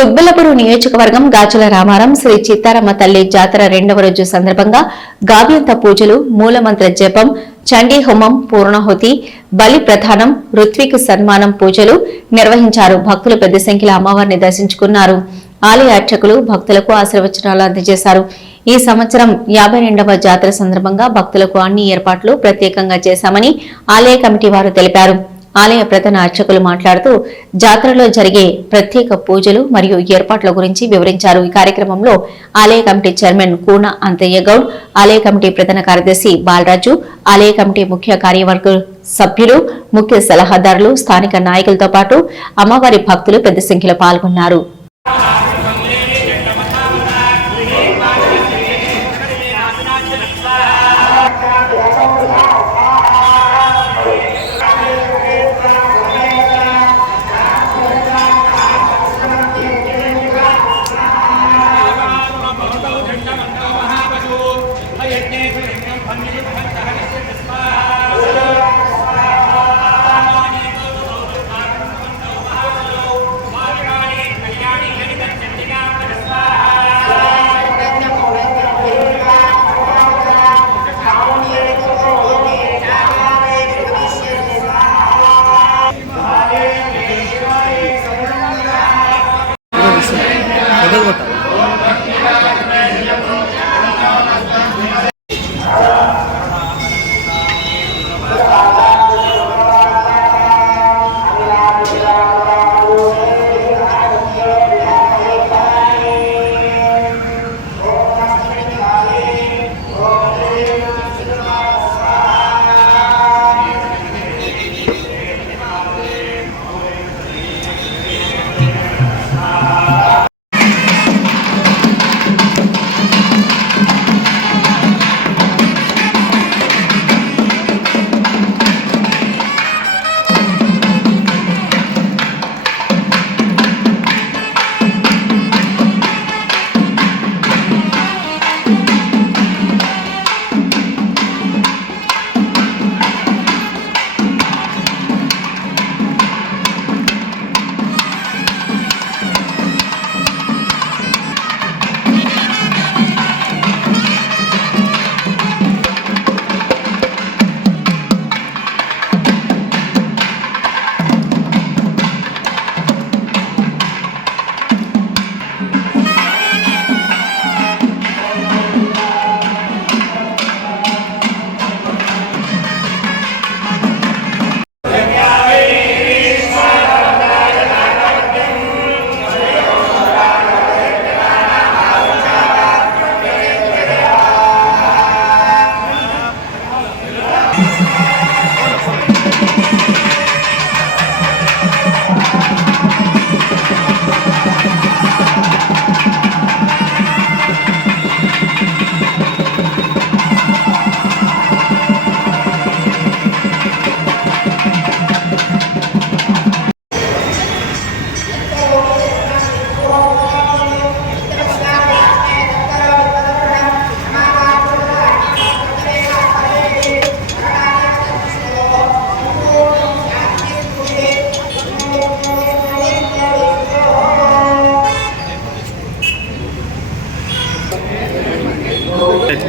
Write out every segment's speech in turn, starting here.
కుత్బుల్లాపూర్ నియోజకవర్గం గాజుల రామారం శ్రీ చిత్తారమ్మ తల్లి జాతర రెండవ రోజు సందర్భంగా గావ్యంత పూజలు, మూలమంత్ర జపం, చండీ హోమం, పూర్ణాహుతి, బలి ప్రధానం, ఋత్విక్ సన్మానం పూజలు నిర్వహించారు. భక్తులు పెద్ద సంఖ్యలో అమ్మవారిని దర్శించుకున్నారు. ఆలయ అర్చకులు భక్తులకు ఆశీర్వచనాలు అందజేశారు. ఈ సంవత్సరం 52వ జాతర సందర్భంగా భక్తులకు అన్ని ఏర్పాట్లు ప్రత్యేకంగా చేశామని ఆలయ కమిటీ వారు తెలిపారు. ఆలయ ప్రధాన అర్చకులు మాట్లాడుతూ జాతరలో జరిగే ప్రత్యేక పూజలు మరియు ఏర్పాట్ల గురించి వివరించారు. ఈ కార్యక్రమంలో ఆలయ కమిటీ చైర్మన్ కూన అంతయ్య గౌడ్, ఆలయ కమిటీ ప్రధాన కార్యదర్శి బాలరాజు, ఆలయ కమిటీ ముఖ్య కార్యవర్గ సభ్యులు, ముఖ్య సలహాదారులు, స్థానిక నాయకులతో పాటు అమ్మవారి భక్తులు పెద్ద సంఖ్యలో పాల్గొన్నారు.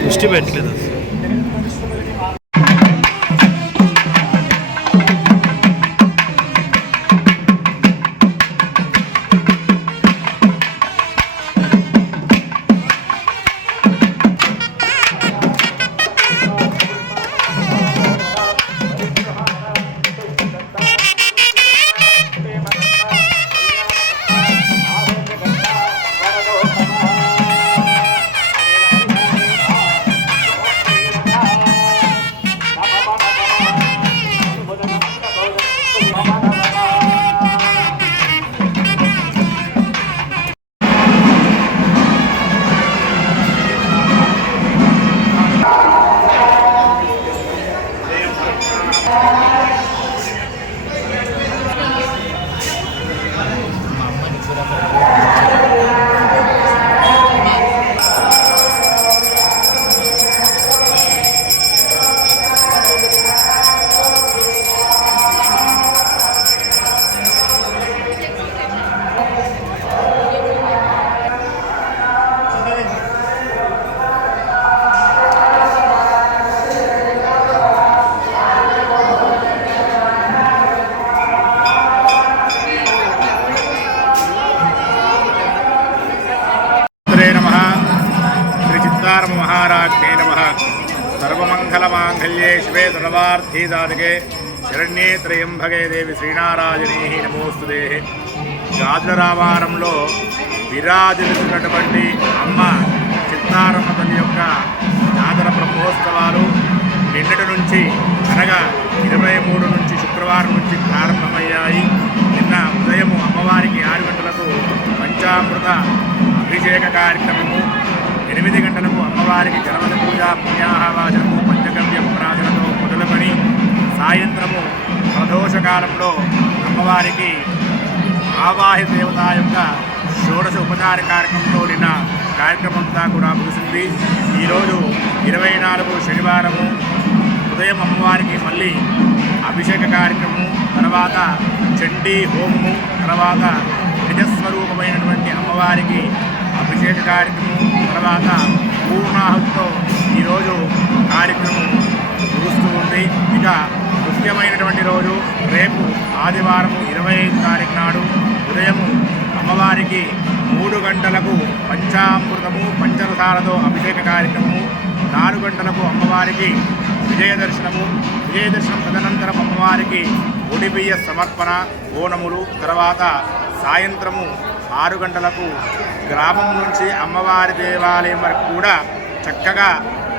దృష్టి పెట్టలేదు. सर्वमङ्गल्ये शिवे सर्वार्थीदायके శరణ్యే త్రయంబకే దేవి శ్రీనారాయణీ నమోస్తుతే. గాజులరామారంలో విరాజిల్లుతున్నటువంటి అమ్మ చిత్తారమ్మ తల్లి యొక్క జాతర బ్రహ్మోత్సవాలు నిన్నటి నుంచి అనగా 23 నుంచి శుక్రవారం నుంచి ప్రారంభమయ్యాయి. నిన్న ఉదయం అమ్మవారికి 6 గంటలకు పంచామృత అభిషేక కార్యక్రమము, 8 గంటలకు అమ్మవారికి జనవరి పూజ పుణ్యాహవాచనము పంచగవ్య ప్రార్థనతో మొదలుకొని సాయంత్రము ప్రదోషకాలంలో అమ్మవారికి ఆవాహి దేవత యొక్క షోడశ ఉపచార కార్యక్రమంలో నిన్న కార్యక్రమంతా కూడా ముగిసింది. ఈరోజు 24 శనివారము ఉదయం అమ్మవారికి మళ్ళీ అభిషేక కార్యక్రమము, తర్వాత చండీ హోమము, తర్వాత నిజస్వరూపమైనటువంటి అమ్మవారికి అభిషేక కార్యక్రమం, తర్వాత పూర్ణాహుతితో ఈరోజు కార్యక్రమం ముగుస్తూ ఉంది. ఇక ముఖ్యమైనటువంటి రోజు రేపు ఆదివారం 25 తారీఖు నాడు ఉదయము అమ్మవారికి 3 గంటలకు పంచామృతము పంచరసాలతో అభిషేక కార్యక్రమము, 4 గంటలకు అమ్మవారికి విజయదర్శనము, విజయదర్శనం తదనంతరం అమ్మవారికి ఒడిబియ్య సమర్పణ బోనములు, తర్వాత సాయంత్రము 6 గంటలకు గ్రామం నుంచి అమ్మవారి దేవాలయం వరకు కూడా చక్కగా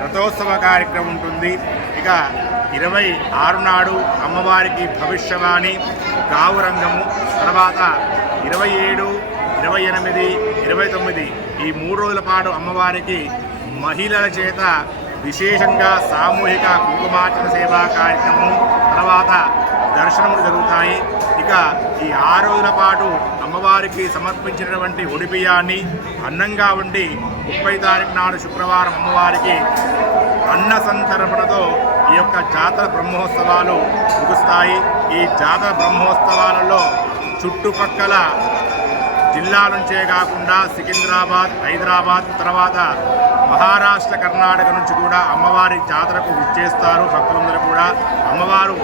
రథోత్సవ కార్యక్రమం ఉంటుంది. ఇక 26 నాడు అమ్మవారికి భవిష్యవాణి గావురంగము, తర్వాత 27, 28, 29 ఈ 3 రోజుల పాటు అమ్మవారికి మహిళల చేత విశేషంగా సామూహిక కుంకుమార్చన సేవా కార్యక్రమం, తర్వాత దర్శనములు జరుగుతాయి. ఇక ఈ 6 రోజుల పాటు అమ్మవారికి సమర్పించినటువంటి ఒడిబియ్యాన్ని అన్నంగా ఉండి 30 తారీఖు నాడు శుక్రవారం అమ్మవారికి అన్న సంతర్పణతో ఈ యొక్క జాతర బ్రహ్మోత్సవాలు ముగుస్తాయి. ఈ జాతర బ్రహ్మోత్సవాలలో చుట్టుపక్కల జిల్లా నుంచే కాకుండా సికింద్రాబాద్, హైదరాబాద్, తర్వాత మహారాష్ట్ర, కర్ణాటక నుంచి కూడా అమ్మవారి జాతరకు విచ్చేస్తారు. భక్తులందరూ కూడా అమ్మవారు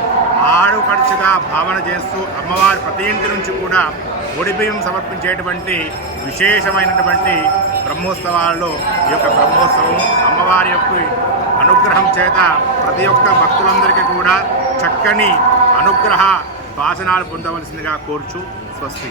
ఆడుపడుచుగా భావన చేస్తూ అమ్మవారి ప్రతి ఇంటి నుంచి కూడా ఒడిబియ్యం సమర్పించేటువంటి విశేషమైనటువంటి బ్రహ్మోత్సవాలలో ఈ యొక్క బ్రహ్మోత్సవం అమ్మవారి యొక్క అనుగ్రహం చేత ప్రతి ఒక్క భక్తులందరికీ కూడా చక్కని అనుగ్రహ భాషణాలు పొందవలసిందిగా కోరుచు. స్వస్తి.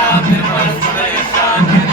శాంతి